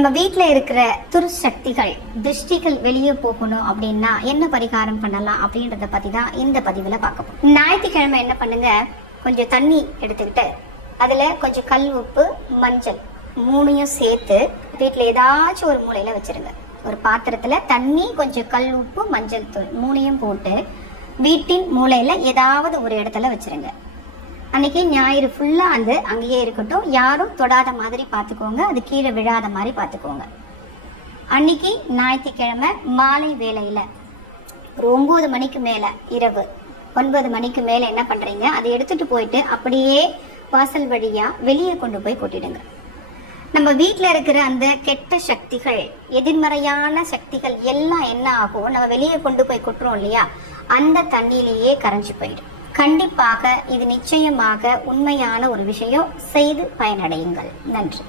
நம்ம வீட்டுல இருக்கிற துர்சக்திகள் திருஷ்டிகள் வெளியே போகணும் அப்படின்னா என்ன பரிகாரம் பண்ணலாம் அப்படின்றத பத்தி தான் இந்த பதிவுல பார்க்க போறோம். ஞாயிற்றுக்கிழமை என்ன பண்ணுங்க, கொஞ்சம் தண்ணி எடுத்துக்கிட்டு அதுல கொஞ்சம் கல் உப்பு மஞ்சள் மூணையும் சேர்த்து வீட்டுல ஏதாச்சும் ஒரு மூலையில வச்சிருங்க. ஒரு பாத்திரத்துல தண்ணி கொஞ்சம் கல் உப்பு மஞ்சள் தூள் மூணையும் போட்டு வீட்டின் மூலையில ஏதாவது ஒரு இடத்துல வச்சிருங்க. அன்னைக்கு ஞாயிறு ஃபுல்லா அங்கேயே இருக்கட்டும், யாரும் தொடாத மாதிரி பார்த்துக்கோங்க, அது கீழே விழாத மாதிரி பார்த்துக்கோங்க. அன்னைக்கு ஞாயிற்றுக்கிழமை மாலை வேளையில ஒரு 9 மணிக்கு மேல, இரவு 9 மணிக்கு மேல என்ன பண்றீங்க, அதை எடுத்துட்டு போயிட்டு அப்படியே வாசல் வழியா வெளியே கொண்டு போய் கொட்டிடுங்க. நம்ம வீட்டில் இருக்கிற அந்த கெட்ட சக்திகள், எதிர்மறையான சக்திகள் எல்லாம் என்ன ஆகும், நம்ம வெளியே கொண்டு போய் கொட்டுறோம் இல்லையா, அந்த தண்ணியிலேயே கரைஞ்சு போயிடும். கண்டிப்பாக இது நிச்சயமாக உண்மையான ஒரு விஷயம். செய்து பயனடையுங்கள். நன்றி.